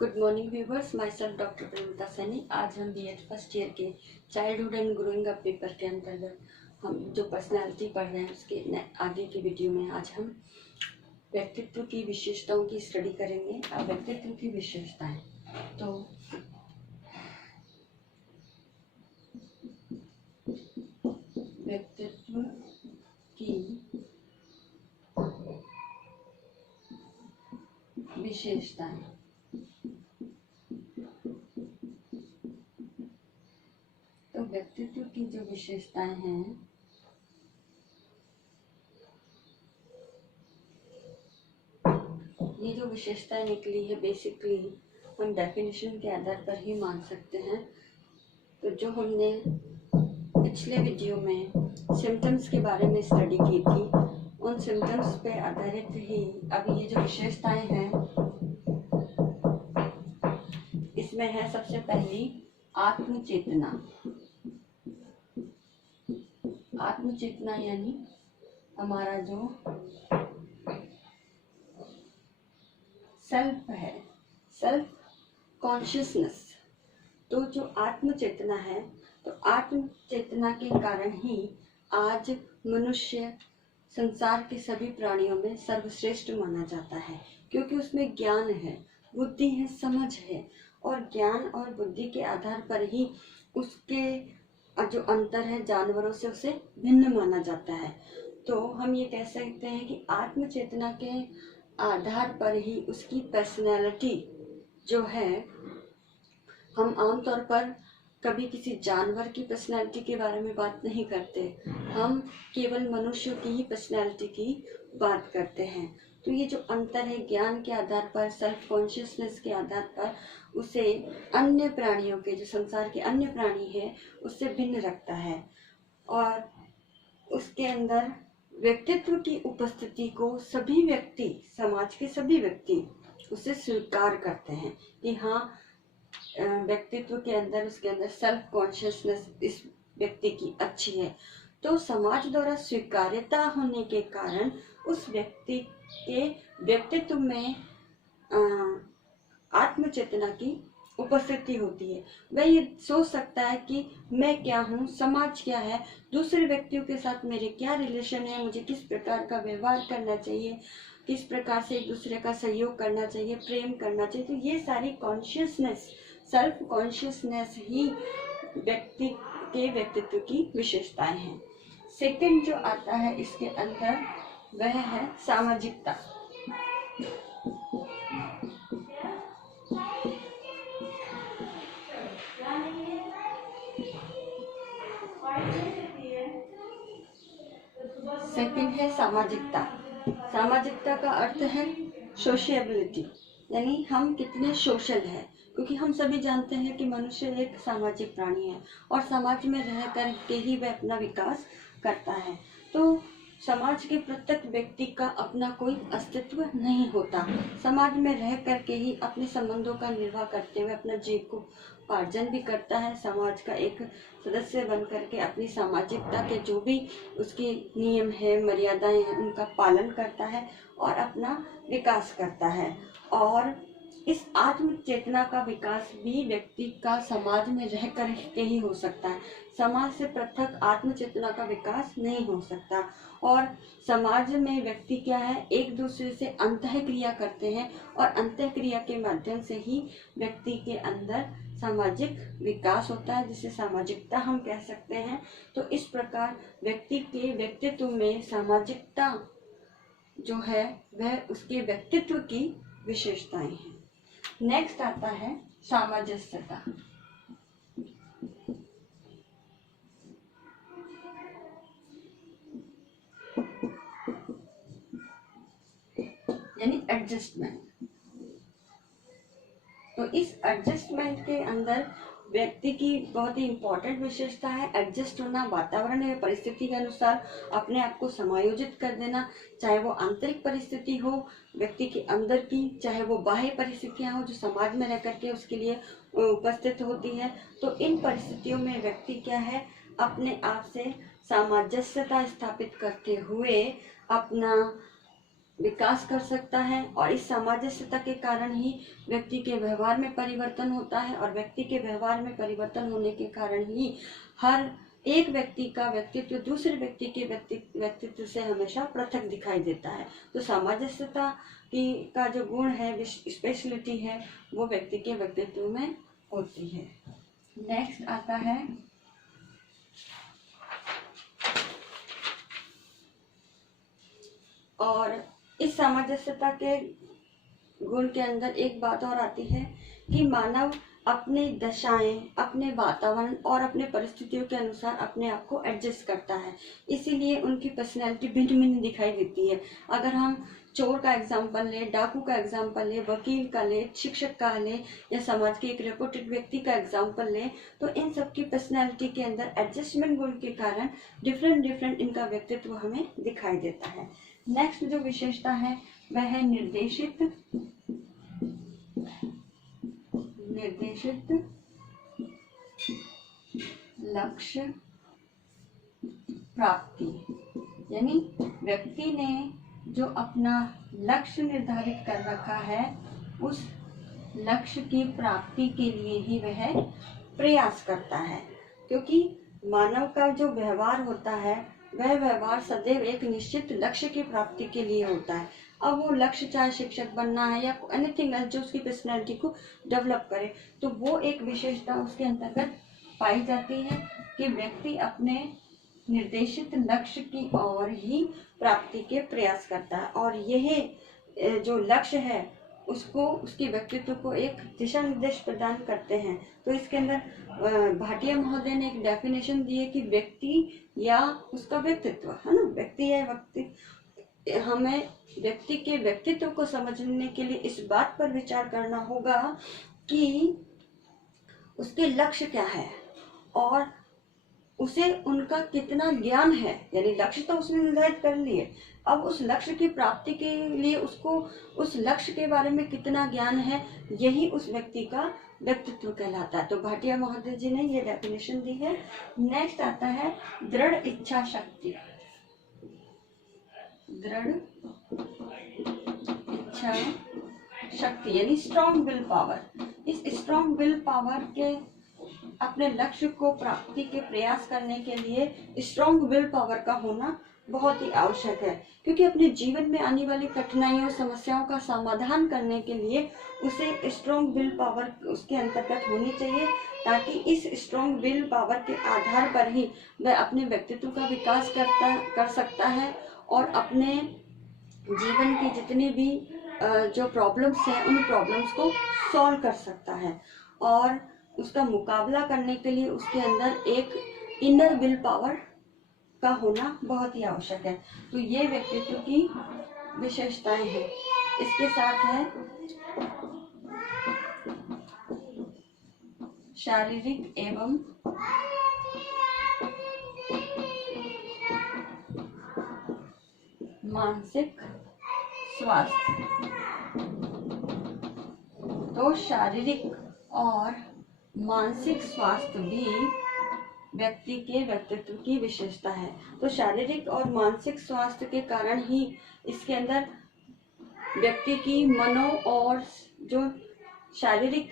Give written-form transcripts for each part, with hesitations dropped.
Good morning viewers, myself doctor Premita Saini. आज हम BEd first year के childhood and growing up paper के अंतर्गत हम जो पर्सनालिटी पढ़ रहे हैं उसके आगे की वीडियो में आज हम व्यक्तित्व की विशेषताओं की स्टडी करेंगे। अब व्यक्तित्व की विशेषताएं, तो व्यक्तित्व की विशेषताएं, तो व्यक्तित्व की जो विशेषताएं हैं ये जो विशेषताएं निकली है बेसिकली हम डेफिनेशन के आधार पर ही मान सकते हैं। तो जो हमने पिछले वीडियो में सिम्टम्स के बारे में स्टडी की थी, उन सिम्टम्स पे आधारित ही अब ये जो विशेषताएं हैं इसमें है सबसे पहली आत्मचेतना। आत्मचेतना यानी हमारा जो सेल्फ है, सेल्फ कॉन्शियसनेस। तो जो आत्मचेतना है, तो आत्मचेतना के कारण ही आज मनुष्य संसार के सभी प्राणियों में सर्वश्रेष्ठ माना जाता है, क्योंकि उसमें ज्ञान है, बुद्धि है, समझ है, और ज्ञान और बुद्धि के आधार पर ही उसके जो अंतर है जानवरों से उसे भिन्न माना जाता है। तो हम ये कह सकते हैं कि आत्मचेतना के आधार पर ही उसकी पर्सनैलिटी जो है, हम आमतौर पर कभी किसी जानवर की पर्सनैलिटी के बारे में बात नहीं करते, हम केवल मनुष्यों की ही पर्सनैलिटी की बात करते हैं। तो ये जो अंतर है ज्ञान के आधार पर, सेल्फ कॉन्शियसनेस के आधार पर, उसे अन्य प्राणियों के, जो संसार के अन्य प्राणी है, उससे भिन्न रखता है। और उसके अंदर व्यक्तित्व की उपस्थिति को सभी व्यक्ति, समाज के सभी व्यक्ति उसे स्वीकार करते हैं कि हाँ, व्यक्तित्व के अंदर, उसके अंदर सेल्फ कॉन्शियसनेस इस व्यक्ति की अच्छी है। तो समाज द्वारा स्वीकार्यता होने के कारण उस व्यक्ति के व्यक्तित्व में आत्मचेतना की उपस्थिति होती है। वह ये सोच सकता है कि मैं क्या हूँ, समाज क्या है, दूसरे व्यक्तियों के साथ मेरे क्या रिलेशन है, मुझे किस प्रकार का व्यवहार करना चाहिए, किस प्रकार से एक दूसरे का सहयोग करना चाहिए, प्रेम करना चाहिए। तो ये सारी कॉन्शियसनेस, सेल्फ कॉन्शियसनेस ही व्यक्ति के व्यक्तित्व की विशेषताएं हैं। सेकंड जो आता है इसके अंदर वह है सामाजिकता। सेकंड है सामाजिकता। सामाजिकता का अर्थ है सोशिएबिलिटी, यानी हम कितने सोशल हैं, क्योंकि हम सभी जानते हैं कि मनुष्य एक सामाजिक प्राणी है और समाज में रह कर के ही वह अपना विकास करता है। तो समाज के प्रत्येक व्यक्ति का अपना कोई अस्तित्व नहीं होता, समाज में रह कर के ही अपने संबंधों का निर्वाह करते हुए अपना जीविकोपार्जन भी करता है, समाज का एक सदस्य बन करके अपनी सामाजिकता के जो भी उसके नियम है, मर्यादाएं हैं, उनका पालन करता है और अपना विकास करता है। और इस आत्म चेतना का विकास भी व्यक्ति का समाज में रह कर के ही हो सकता है, समाज से पृथक आत्म चेतना का विकास नहीं हो सकता। और समाज में व्यक्ति क्या है, एक दूसरे से अंतःक्रिया करते हैं और अंतःक्रिया के माध्यम से ही व्यक्ति के अंदर सामाजिक विकास होता है, जिसे सामाजिकता हम कह सकते हैं। तो इस प्रकार व्यक्ति के व्यक्तित्व में सामाजिकता जो है वह उसके व्यक्तित्व की विशेषताएं हैं। नेक्स्ट आता है सामंजस्यता। यानी एडजस्टमेंट। तो इस एडजस्टमेंट के अंदर व्यक्ति की बहुत ही इम्पोर्टेंट विशेषता है एडजस्ट होना, वातावरण या परिस्थिति के अनुसार अपने आप को समायोजित कर देना, चाहे वो आंतरिक परिस्थिति हो व्यक्ति के अंदर की, चाहे वो बाह्य परिस्थितियां हो जो समाज में रह करके उसके लिए उपस्थित होती है। तो इन परिस्थितियों में व्यक्ति क्या है, अपने आप से सामंजस्यता स्थापित करते हुए अपना विकास कर सकता है। और इस सामंजस्यता के कारण ही व्यक्ति के व्यवहार में परिवर्तन होता है, और व्यक्ति के व्यवहार में परिवर्तन होने के कारण ही हर एक व्यक्ति का व्यक्तित्व दूसरे व्यक्ति के व्यक्तित्व से हमेशा पृथक दिखाई देता है। तो सामंजस्यता की का जो गुण है, स्पेशलिटी है, वो व्यक्ति के व्यक्तित्व में होती है। नेक्स्ट आता है और इस सामंजस्यता के गुण के अंदर एक बात और आती है कि मानव अपने दशाएं, अपने वातावरण और अपने परिस्थितियों के अनुसार अपने आप को एडजस्ट करता है, इसीलिए उनकी पर्सनैलिटी भिन्न भिन्न दिखाई देती है। अगर हम चोर का एग्जाम्पल ले, डाकू का एग्जाम्पल ले, वकील का ले, शिक्षक का ले, या समाज के एक रेपुटेड व्यक्ति का एग्जाम्पल ले, तो इन सब की पर्सनैलिटी के अंदर एडजस्टमेंट गुण के कारण डिफरेंट इनका व्यक्तित्व हमें दिखाई देता है। नेक्स्ट जो विशेषता है वह है निर्देशित लक्ष्य प्राप्ति, यानी व्यक्ति ने जो अपना लक्ष्य निर्धारित कर रखा है, उस लक्ष्य की प्राप्ति के लिए ही वह प्रयास करता है। क्योंकि मानव का जो व्यवहार होता है, वह व्यवहार सदैव एक निश्चित लक्ष्य की प्राप्ति के लिए होता है। अब वो लक्ष्य चाहे शिक्षक बनना है या एनीथिंग एल्स जो उसकी पर्सनैलिटी को डेवलप करे, तो वो एक विशेषता उसके अंतर्गत पाई जाती है कि व्यक्ति अपने निर्देशित लक्ष्य की ओर ही प्राप्ति के प्रयास करता है, और यह जो लक्ष्य है उसको, उसके व्यक्तित्व को एक दिशा निर्देश प्रदान करते हैं। तो इसके अंदर भाटिया महोदय ने एक डेफिनेशन दी है कि व्यक्ति या उसका व्यक्तित्व, है ना, व्यक्ति या व्यक्ति, हमें व्यक्ति के व्यक्तित्व को समझने के लिए इस बात पर विचार करना होगा कि उसके लक्ष्य क्या है और उसे उनका कितना ज्ञान है। यानी लक्ष्य तो उसने निर्धारित कर लिए, अब उस लक्ष्य की प्राप्ति के लिए उसको उस लक्ष्य के बारे में कितना ज्ञान है, यही उस व्यक्ति का व्यक्तित्व कहलाता है। तो भाटिया महोदय जी ने ये डेफिनेशन दी है। नेक्स्ट आता है दृढ़ इच्छा शक्ति। दृढ़ इच्छा शक्ति यानी स्ट्रॉन्ग विल पावर। इस स्ट्रॉन्ग विल पावर के अपने लक्ष्य को प्राप्ति के प्रयास करने के लिए स्ट्रॉन्ग विल पावर का होना बहुत ही आवश्यक है, क्योंकि अपने जीवन में आने वाली कठिनाइयों, समस्याओं का समाधान करने के लिए उसे स्ट्रॉन्ग विल पावर उसके अंतर्गत होनी चाहिए, ताकि इस स्ट्रॉन्ग विल पावर के आधार पर ही वह अपने व्यक्तित्व का विकास कर सकता है और अपने जीवन की जितनी भी जो प्रॉब्लम्स हैं उन प्रॉब्लम्स को सॉल्व कर सकता है। और उसका मुकाबला करने के लिए उसके अंदर एक इनर विल पावर का होना बहुत ही आवश्यक है। तो ये व्यक्तित्व की विशेषताएं हैं। इसके साथ है शारीरिक एवं मानसिक स्वास्थ्य। तो शारीरिक और मानसिक स्वास्थ्य भी व्यक्ति के व्यक्तित्व की विशेषता है। तो शारीरिक और मानसिक स्वास्थ्य के कारण ही इसके अंदर व्यक्ति की मनो और जो शारीरिक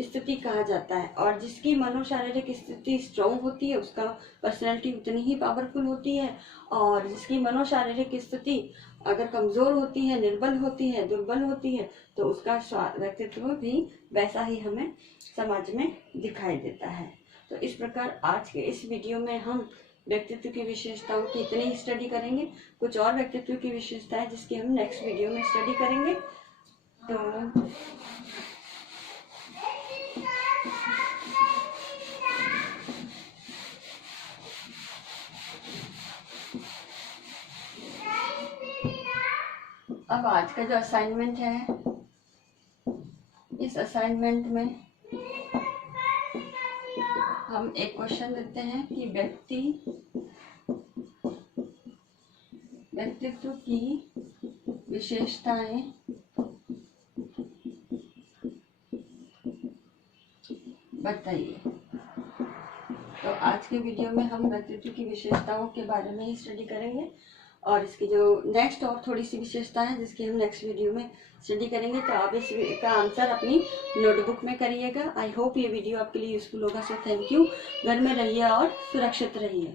स्थिति कहा जाता है, और जिसकी मनो शारीरिक स्थिति स्ट्रॉन्ग होती है उसका पर्सनैलिटी उतनी ही पावरफुल होती है, और जिसकी मनो शारीरिक स्थिति अगर कमजोर होती है, निर्बल होती है, दुर्बल होती है, तो उसका व्यक्तित्व भी वैसा ही हमें समाज में दिखाई देता है। तो इस प्रकार आज के इस वीडियो में हम व्यक्तित्व की विशेषताओं की इतनी ही स्टडी करेंगे। कुछ और व्यक्तित्व की विशेषताएं जिसकी हम नेक्स्ट वीडियो में स्टडी करेंगे। तो अब आज का जो असाइनमेंट है, इस असाइनमेंट में हम एक क्वेश्चन देते हैं कि व्यक्तित्व की विशेषताएं बताइए। तो आज के वीडियो में हम व्यक्तित्व की विशेषताओं के बारे में ही स्टडी करेंगे, और इसकी जो नेक्स्ट और थोड़ी सी विशेषता है जिसकी हम नेक्स्ट वीडियो में स्टडी करेंगे, तो आप इसका आंसर अपनी नोटबुक में करिएगा। आई होप ये वीडियो आपके लिए यूजफुल होगा। So thank you. घर में रहिए और सुरक्षित रहिए।